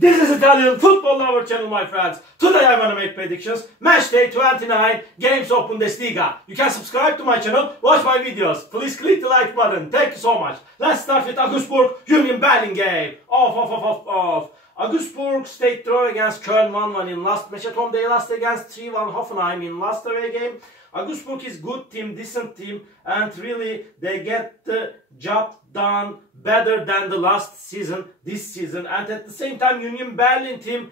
This is Italian football lover channel, my friends. Today I want to make predictions. Match day 29, games of Bundesliga. You can subscribe to my channel, watch my videos. Please click the like button. Thank you so much. Let's start with Augsburg Union Berlin game. Augsburg stayed draw against Köln 1-1 in last match at home. They lost against 3-1 Hoffenheim in last away game. Augsburg is good team, decent team, and really they get the job done better than the last season, this season. And at the same time, Union Berlin team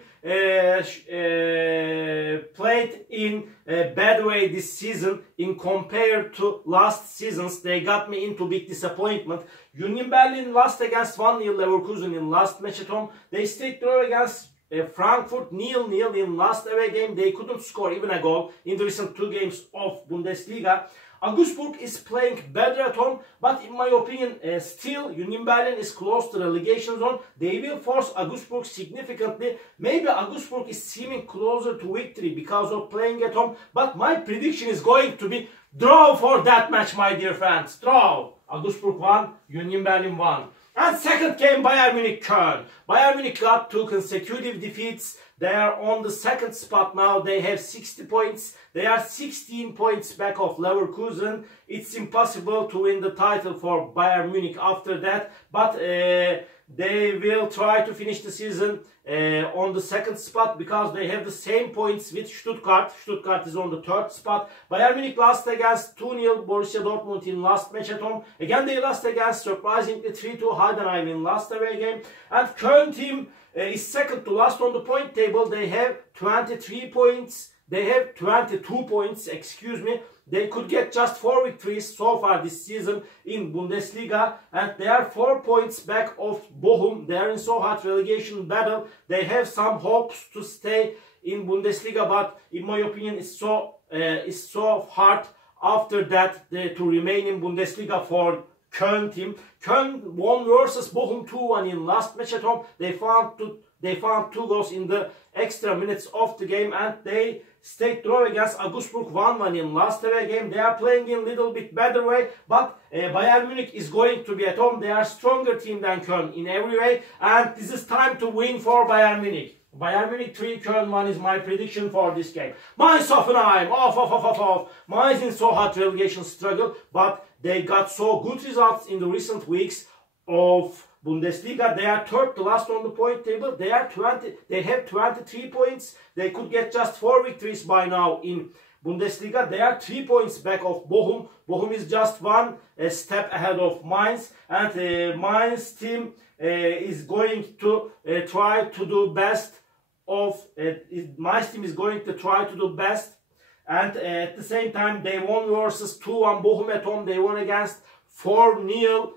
played in a bad way this season in compared to last seasons. They got me into big disappointment. Union Berlin lost against 1-0 Leverkusen in last match at home. They stayed draw against Frankfurt 0-0 in last away game. They couldn't score even a goal in the recent two games of Bundesliga. Augsburg is playing better at home, but in my opinion, still Union Berlin is close to the relegation zone. They will force Augsburg significantly. Maybe Augsburg is seeming closer to victory because of playing at home, but my prediction is going to be draw for that match, my dear friends. Draw. Augsburg 1, Union Berlin 1. And second game, Bayern Munich Köln. Bayern Munich got 2 consecutive defeats. They are on the second spot now. They have 60 points. They are 16 points back of Leverkusen. It's impossible to win the title for Bayern Munich after that. But they will try to finish the season on the second spot because they have the same points with Stuttgart. Stuttgart is on the third spot. Bayern Munich lost against 2-0 Borussia Dortmund in last match at home. Again, they lost against, surprisingly, 3-2 Heidenheim in last away game. And Köln team is second to last on the point table. They have 23 points. They have 22 points, excuse me. They could get just 4 victories so far this season in Bundesliga. And they are 4 points back of Bochum. They are in so hard relegation battle. They have some hopes to stay in Bundesliga, but in my opinion it's so hard after that to remain in Bundesliga for Köln team. Köln won versus Bochum 2-1 in last match at home. They found 2 goals in the extra minutes of the game, and they stayed draw against Augsburg 1-1 in last away game. They are playing in a little bit better way, but Bayern Munich is going to be at home. They are stronger team than Köln in every way, and this is time to win for Bayern Munich. Bayern Munich 3, Köln 1 is my prediction for this game. Mainz Hoffenheim, Mainz in so hard relegation struggle, but they got so good results in the recent weeks of Bundesliga. They are third to last on the point table. They have 23 points. They could get just 4 victories by now in Bundesliga. They are 3 points back of Bochum. Bochum is just 1 step ahead of Mainz, and Mainz team is going to try to do best of Mainz team is going to try to do best, and at the same time they won versus 2-1 Bochum at home. They won against 4-0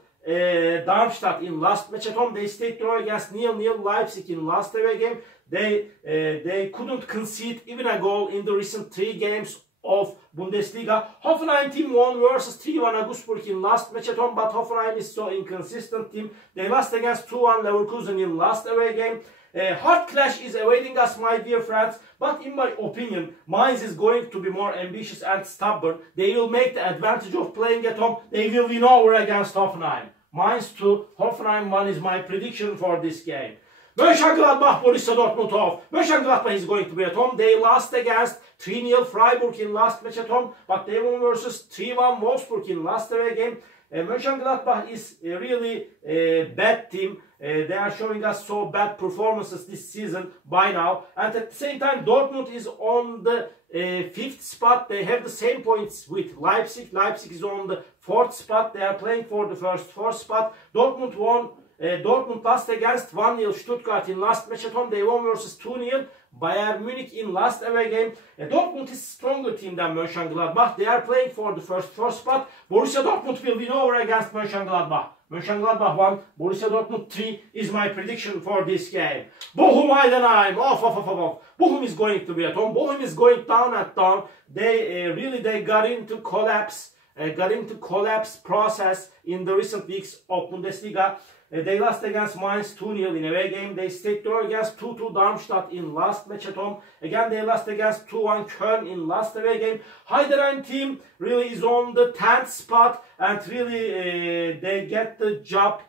Darmstadt in last match at home. They stayed draw against 0-0 Leipzig in last away game. They couldn't concede even a goal in the recent 3 games of Bundesliga. Hoffenheim team won versus 3-1 Augsburg in last match at home, but Hoffenheim is so inconsistent team. They lost against 2-1 Leverkusen in last away game. Hard clash is awaiting us, my dear friends, but in my opinion, Mainz is going to be more ambitious and stubborn. They will make the advantage of playing at home. They will win over against Hoffenheim. Mainz 2, Hoffenheim 1 is my prediction for this game. Mönchengladbach, Borussia Dortmund off. Mönchengladbach is going to be at home. They lost against 3-0 Freiburg in last match at home, but they won versus 3-1 Wolfsburg in last away game. Mönchengladbach is a really bad team. They are showing us so bad performances this season by now. And at the same time, Dortmund is on the 5th spot. They have the same points with Leipzig. Leipzig is on the 4th spot. They are playing for the first 4th spot. Dortmund lost against 1-0 Stuttgart in last match at home. They won versus 2-0 Bayern Munich in last away game. Dortmund is a stronger team than Mönchengladbach. They are playing for the first 4th spot. Borussia Dortmund will win over against Mönchengladbach. Mönchengladbach 1, Borussia Dortmund 3 is my prediction for this game. Bochum Heidenheim, Bochum is going to be at home. Bochum is going down and down. They got into collapse process in the recent weeks of Bundesliga. They lost against Mainz 2-0 in away game. They stayed draw against 2-2 Darmstadt in last match at home. Again, they lost against 2-1 Köln in last away game. Heidenheim team really is on the 10th spot, and really they get the job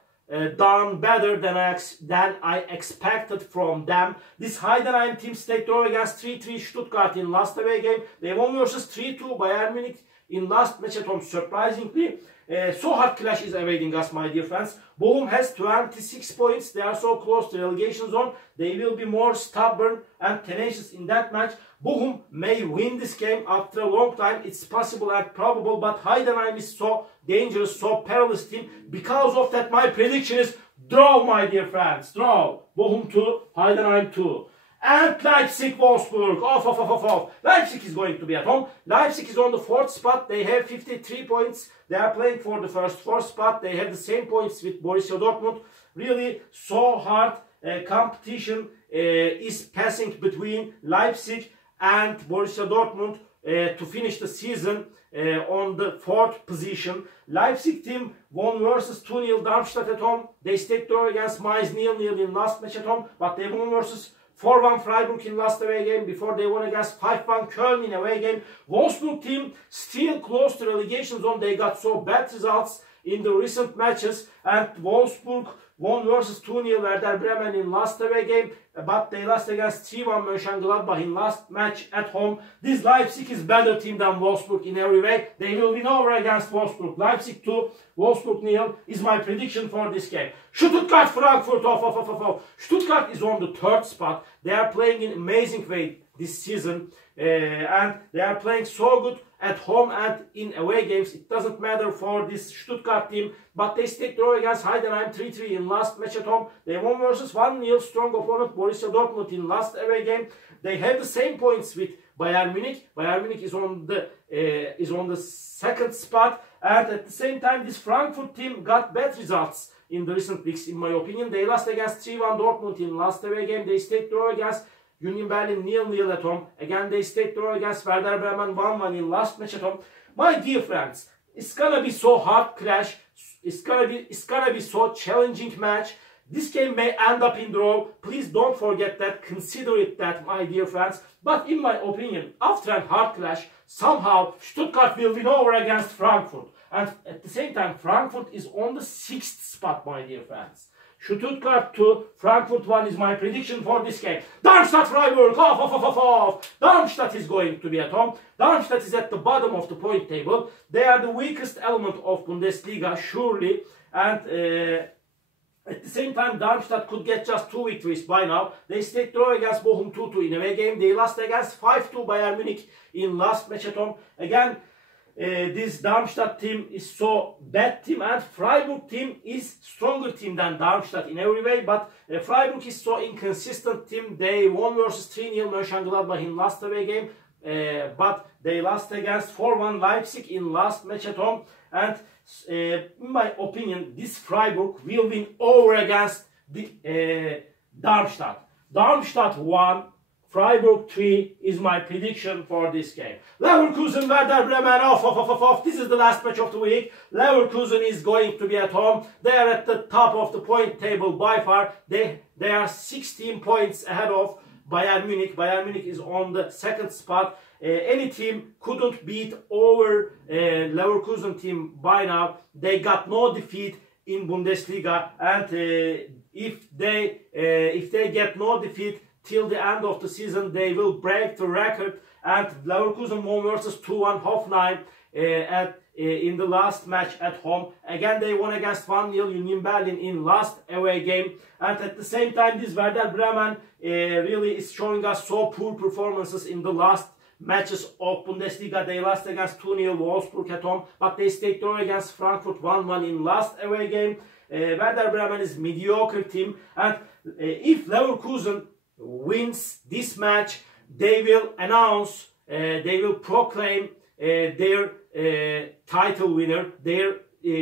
done better than I expected from them. This Heidenheim team staked draw against 3-3 Stuttgart in last away game. They won versus 3-2 Bayern Munich in last match at home, surprisingly. So hard clash is awaiting us, my dear friends. Bochum has 26 points. They are so close to relegation zone. They will be more stubborn and tenacious in that match. Bochum may win this game after a long time. It's possible and probable, but Heidenheim is so dangerous, so perilous team. Because of that, my prediction is draw, my dear friends. Draw. Bochum 2, Heidenheim 2. And Leipzig, Wolfsburg, off. Leipzig is going to be at home. Leipzig is on the 4th spot. They have 53 points. They are playing for the first 4th spot. They have the same points with Borussia Dortmund. Really so hard competition is passing between Leipzig and Borussia Dortmund to finish the season on the 4th position. Leipzig team won versus 2-0 Darmstadt at home. They staked draw against Mainz 0-0 in last match at home, but they won versus 4-1 Freiburg in last away game before they won against 5-1 Köln in away game. Wolfsburg team still close to relegation zone. They got so bad results in the recent matches, and Wolfsburg won versus 2-0 Werder Bremen in last away game, but they lost against 3-1 Mönchengladbach in last match at home. This Leipzig is better team than Wolfsburg in every way. They will win over against Wolfsburg. Leipzig 2, Wolfsburg 0 is my prediction for this game. Stuttgart, Frankfurt, off. Stuttgart is on the 3rd spot. They are playing in amazing way this season, and they are playing so good at home and in away games. It doesn't matter for this Stuttgart team, but they staked draw against Heidenheim 3-3 in last match at home. They won versus 1-0 strong opponent Borussia Dortmund in last away game. They have the same points with Bayern Munich. Bayern Munich is on the 2nd spot, and at the same time this Frankfurt team got bad results in the recent weeks, in my opinion. They lost against 3-1 Dortmund in last away game. They staked draw against Union Berlin 0-0 at home. Again, they staked draw against Werder Bremen 1-1 in last match at home. My dear friends, it's gonna be so hard clash. It's gonna be so challenging match. This game may end up in draw. Please don't forget that. Consider it that, my dear friends. But in my opinion, after a hard clash, somehow Stuttgart will win over against Frankfurt. And at the same time, Frankfurt is on the 6th spot, my dear friends. Stuttgart 2, Frankfurt 1 is my prediction for this game. Darmstadt, Freiburg, off. Darmstadt is going to be at home. Darmstadt is at the bottom of the point table. They are the weakest element of Bundesliga, surely. And at the same time, Darmstadt could get just 2 victories by now. They staked draw against Bochum 2-2 in away game. They lost against 5-2 Bayern Munich in last match at home. Again, this Darmstadt team is so bad team, and Freiburg team is stronger team than Darmstadt in every way, but Freiburg is so inconsistent team. They won versus 3-0 Mönchengladbach in last away game, but they lost against 4-1 Leipzig in last match at home. And in my opinion, this Freiburg will win over against the Darmstadt. Darmstadt 1, Freiburg 3 is my prediction for this game. Leverkusen, Werder Bremen, off. This is the last match of the week. Leverkusen is going to be at home. They are at the top of the point table by far. They are 16 points ahead of Bayern Munich. Bayern Munich is on the 2nd spot. Any team couldn't beat over Leverkusen team by now. They got no defeat in Bundesliga, and if they get no defeat till the end of the season, they will break the record. And Leverkusen won versus 2-1 Hoffenheim in the last match at home. Again, they won against 1-0 Union Berlin in last away game. And at the same time, this Werder Bremen really is showing us so poor performances in the last matches of Bundesliga. They lost against 2-0 Wolfsburg at home, but they staked draw against Frankfurt 1-1 in last away game. Werder Bremen is mediocre team, and if Leverkusen wins this match, they will announce, they will proclaim their title winner, their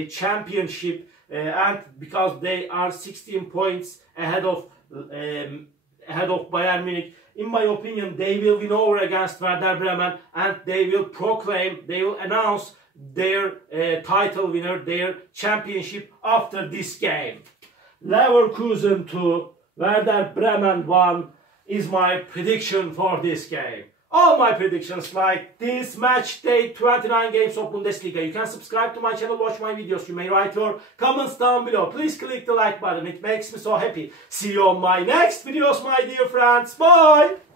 championship, and because they are 16 points ahead of Bayern Munich, in my opinion, they will win over against Werder Bremen, and they will proclaim, they will announce their title winner, their championship after this game. Leverkusen 2, Werder Bremen 1 is my prediction for this game. all my predictions like this match day 29 games of Bundesliga. You can subscribe to my channel, watch my videos. You may write your comments down below. Please click the like button. It makes me so happy. See you on my next videos, my dear friends. Bye.